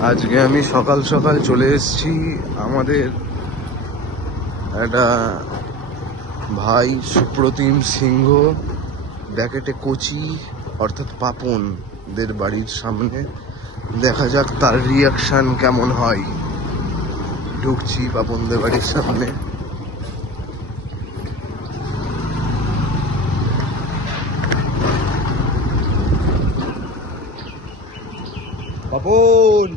আজকে আমি সকাল সকাল চলে এসেছি আমাদের একটা ভাই সুপ্রতিম সিংহ ব্যাকেটে কোচি অর্থাৎ পাপনদের বাড়ির সামনে। দেখা যাক তার রিয়াকশন কেমন হয়। ঢুকছি পাপনদের বাড়ির সামনে। পাপন,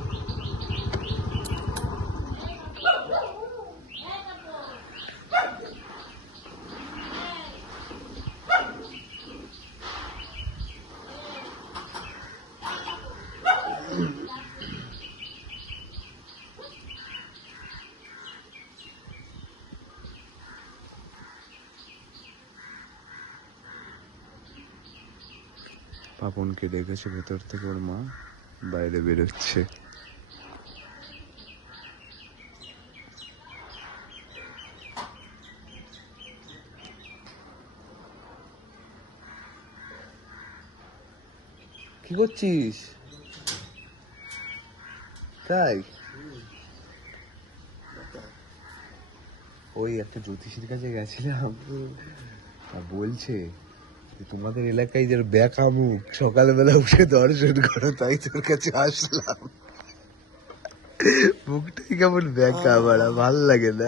পাপনকে ডেকেছে ভেতর থেকে ওর মা, বাইরে বেরোচ্ছে। কি করছিস? তাই ওই একটা জ্যোতিষীর কাছে গেছিলাম, বলছে যে তোমাদের এলাকায় যে ব্যাকা মুখ সকালবেলা উঠে দর্শন করো, তাই তোর কাছে আসলাম। মুখটাই কেমন ব্যাকা, আমার ভাল লাগে না।